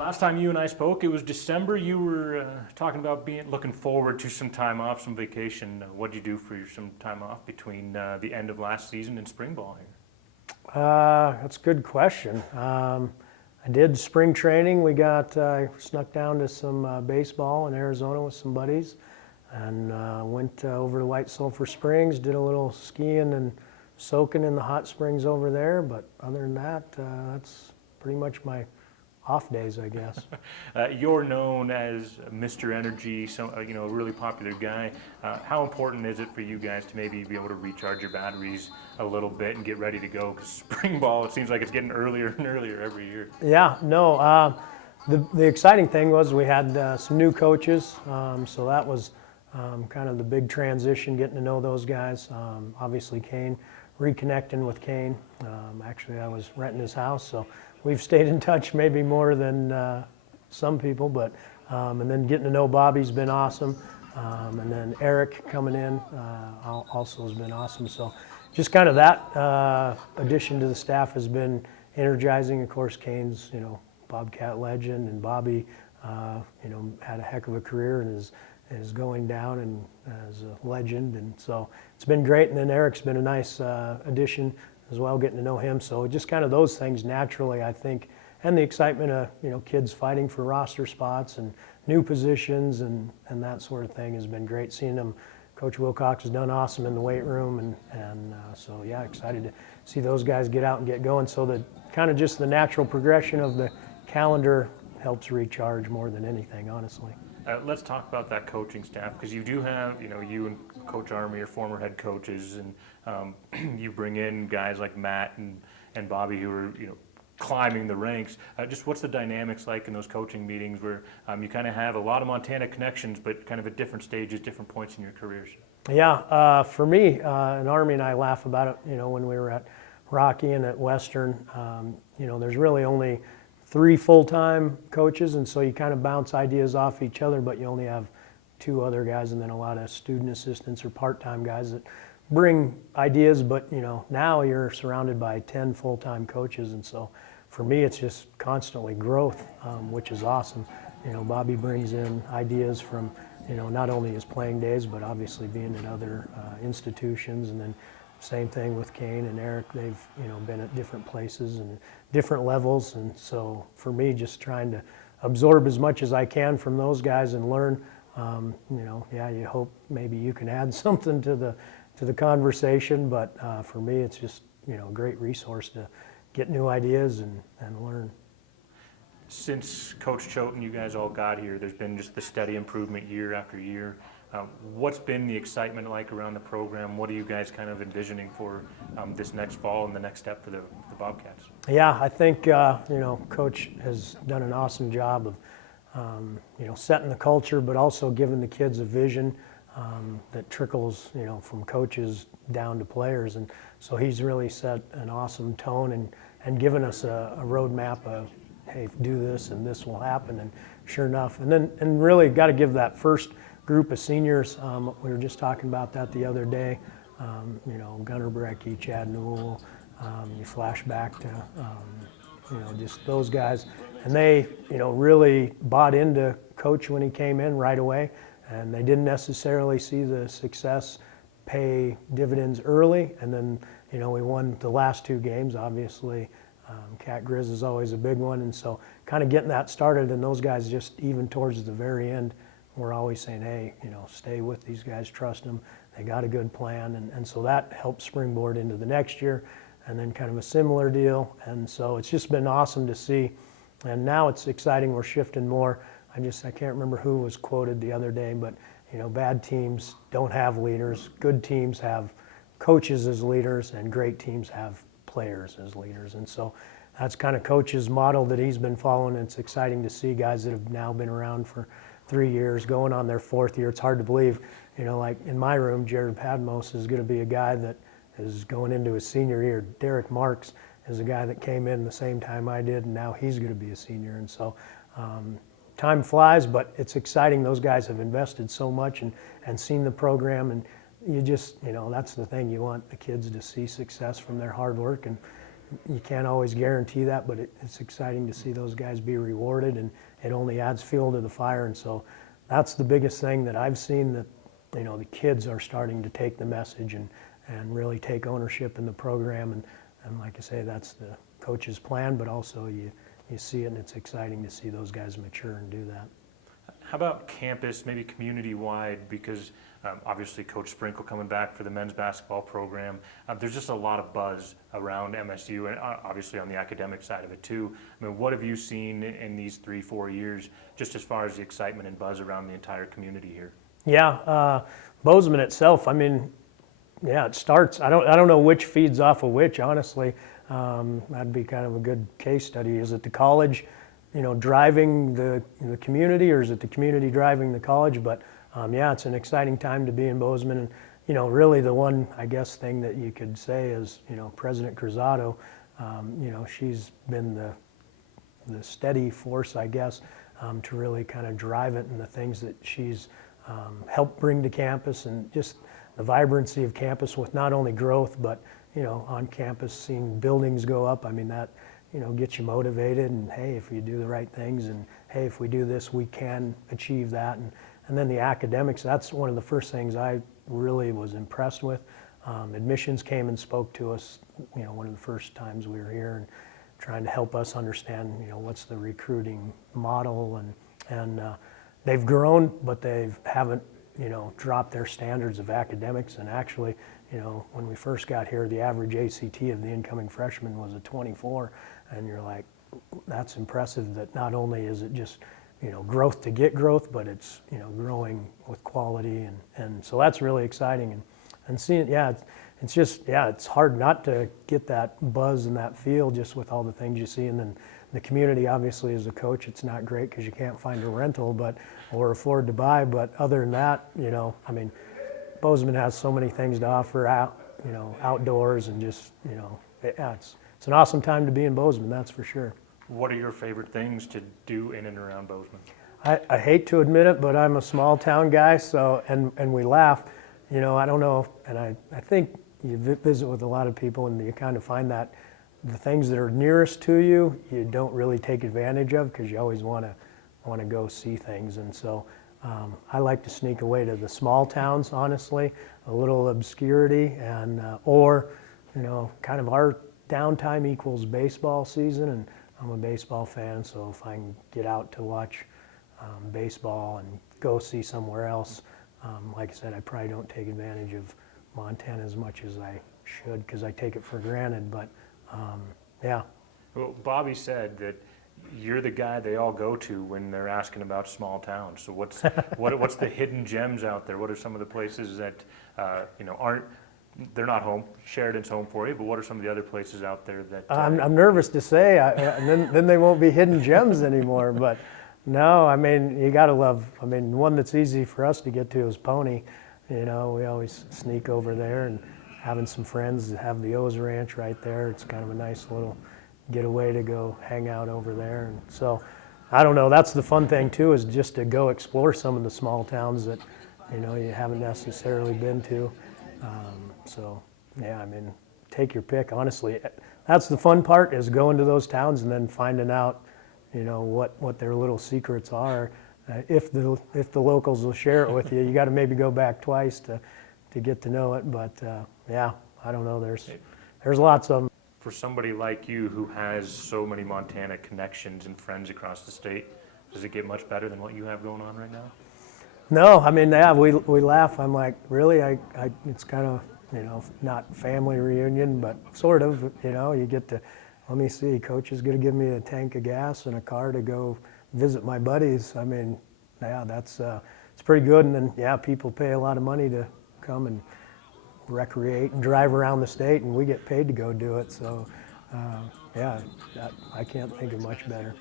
Last time you and I spoke, it was December. You were talking about looking forward to some time off, some vacation. What did you do for some time off between the end of last season and spring ball here? That's a good question. I did spring training. I snuck down to some baseball in Arizona with some buddies, and went over to White Sulphur Springs, did a little skiing and soaking in the hot springs over there. But other than that, that's pretty much my off days, I guess. You're known as Mr. Energy, so a really popular guy. How important is it for you guys to maybe be able to recharge your batteries a little bit and get ready to go? Because spring ball, it seems like it's getting earlier and earlier every year. Yeah, no. The exciting thing was we had some new coaches, so that was kind of the big transition, getting to know those guys. Obviously, Kane, reconnecting with Kane. Actually, I was renting his house, so we've stayed in touch maybe more than some people, but and then getting to know Bobby's been awesome, and then Eric coming in also has been awesome. So just kind of that addition to the staff has been energizing. Of course, Kane's Bobcat legend, and Bobby had a heck of a career and is going down and as a legend, and so it's been great. And then Eric's been a nice addition as well, getting to know him. So just kind of those things naturally, I think, and the excitement of kids fighting for roster spots and new positions and that sort of thing has been great. Seeing them, Coach Wilcox has done awesome in the weight room, and so yeah, excited to see those guys get out and get going. So that kind of just the natural progression of the calendar helps recharge more than anything, honestly. Let's talk about that coaching staff, because you do have, you and Coach Army are former head coaches, and you bring in guys like Matt and Bobby who are, climbing the ranks. Just what's the dynamics like in those coaching meetings where you kind of have a lot of Montana connections, but kind of at different stages, different points in your careers? Yeah, for me, and Army and I laugh about it, when we were at Rocky and at Western, there's really only 3 full-time coaches, and so you kind of bounce ideas off each other, but you only have 2 other guys, and then a lot of student assistants or part-time guys that bring ideas. But now you're surrounded by 10 full-time coaches, and so for me it's just constantly growth, which is awesome. Bobby brings in ideas from not only his playing days, but obviously being at other institutions, and then same thing with Kane and Eric. They've been at different places and different levels, and so for me, just trying to absorb as much as I can from those guys and learn. You hope maybe you can add something to the conversation, but for me, it's just a great resource to get new ideas and learn. Since Coach Choate and you guys all got here, there's been just the steady improvement year after year. What's been the excitement like around the program? What are you guys kind of envisioning for this next fall and the next step for the Bobcats? Yeah, I think Coach has done an awesome job of setting the culture, but also giving the kids a vision that trickles from coaches down to players, and so he's really set an awesome tone and given us a roadmap of, hey, do this and this will happen, and sure enough, and really got to give that first group of seniors. We were just talking about that the other day. Gunnar Brecky, Chad Newell. You flash back to just those guys, and they really bought into Coach when he came in right away, and they didn't necessarily see the success pay dividends early. And then we won the last 2 games. Obviously, Cat Grizz is always a big one, and so kind of getting that started. And those guys, just even towards the very end, we're always saying, hey, stay with these guys, trust them, they got a good plan, and so that helped springboard into the next year, and then kind of a similar deal. And so it's just been awesome to see, and now it's exciting. We're shifting more. I can't remember who was quoted the other day, but bad teams don't have leaders, good teams have coaches as leaders, and great teams have players as leaders. And so that's kind of Coach's model that he's been following, and it's exciting to see guys that have now been around for 3 years, going on their 4th year. It's hard to believe, like in my room, Jared Padmos is going to be a guy that is going into his senior year. Derek Marks is a guy that came in the same time I did, and now he's going to be a senior. And so time flies, but it's exciting. Those guys have invested so much and seen the program, and you just, that's the thing. You want the kids to see success from their hard work, and you can't always guarantee that, but it's exciting to see those guys be rewarded, and it only adds fuel to the fire. And so that's the biggest thing that I've seen, that the kids are starting to take the message and really take ownership in the program. And like I say, that's the coach's plan, but also you see it, and it's exciting to see those guys mature and do that. How about campus, maybe community-wide, because obviously Coach Sprinkle coming back for the men's basketball program. There's just a lot of buzz around MSU, and obviously on the academic side of it too. I mean, what have you seen in these 3-4 years, just as far as the excitement and buzz around the entire community here? Yeah, Bozeman itself, I mean, yeah, it starts, I don't know which feeds off of which, honestly. That'd be kind of a good case study. Is it the college, driving the community, or is it the community driving the college? But yeah, it's an exciting time to be in Bozeman. And really the one, I guess, thing that you could say is, President Cruzado, she's been the steady force, I guess, to really kind of drive it, and the things that she's helped bring to campus, and just the vibrancy of campus with not only growth, but on campus, seeing buildings go up. I mean, that gets you motivated, and hey, if you do the right things, and hey, if we do this, we can achieve that. And then the academics, that's one of the first things I really was impressed with. Admissions came and spoke to us, one of the first times we were here, and trying to help us understand, what's the recruiting model, and they've grown, but they haven't, dropped their standards of academics. And actually, when we first got here, the average ACT of the incoming freshman was a 24, and you're like, that's impressive, that not only is it just, growth to get growth, but it's, growing with quality. And so that's really exciting. And seeing, yeah, it's just, yeah, it's hard not to get that buzz and that feel just with all the things you see. And then the community, obviously, as a coach, it's not great because you can't find a rental or afford to buy. But other than that, I mean, Bozeman has so many things to offer outdoors, and just, yeah, it's an awesome time to be in Bozeman, that's for sure. What are your favorite things to do in and around Bozeman? I hate to admit it, but I'm a small town guy, so, and we laugh, I don't know, and I think you visit with a lot of people, and you kind of find that the things that are nearest to you, you don't really take advantage of, because you always want to go see things. And so I like to sneak away to the small towns, honestly, a little obscurity, and or kind of our downtime equals baseball season, and I'm a baseball fan, so if I can get out to watch baseball and go see somewhere else, like I said, I probably don't take advantage of Montana as much as I should, because I take it for granted. But yeah. Well, Bobby said that you're the guy they all go to when they're asking about small towns. So what's the hidden gems out there? What are some of the places that aren't, they're not home? Sheridan's home for you, but what are some of the other places out there that? I'm nervous to say, and then they won't be hidden gems anymore. But no, I mean, you gotta love. I mean, one that's easy for us to get to is Pony. We always sneak over there, and having some friends that have the O's Ranch right there. It's kind of a nice little getaway to go hang out over there. And so, I don't know, that's the fun thing too, is just to go explore some of the small towns that, you haven't necessarily been to. So, yeah, I mean, take your pick, honestly. That's the fun part, is going to those towns and then finding out, what their little secrets are. If the locals will share it with you, you got to maybe go back twice to get to know it. But yeah, I don't know. There's lots of them. For somebody like you who has so many Montana connections and friends across the state, does it get much better than what you have going on right now? No, I mean, yeah, we laugh. I'm like, really? It's kind of, not family reunion, but sort of. You get to, let me see, Coach is going to give me a tank of gas and a car to go visit my buddies. I mean, yeah, that's it's pretty good. And then, yeah, people pay a lot of money to come and recreate and drive around the state, and we get paid to go do it. So, yeah, I can't think of much better.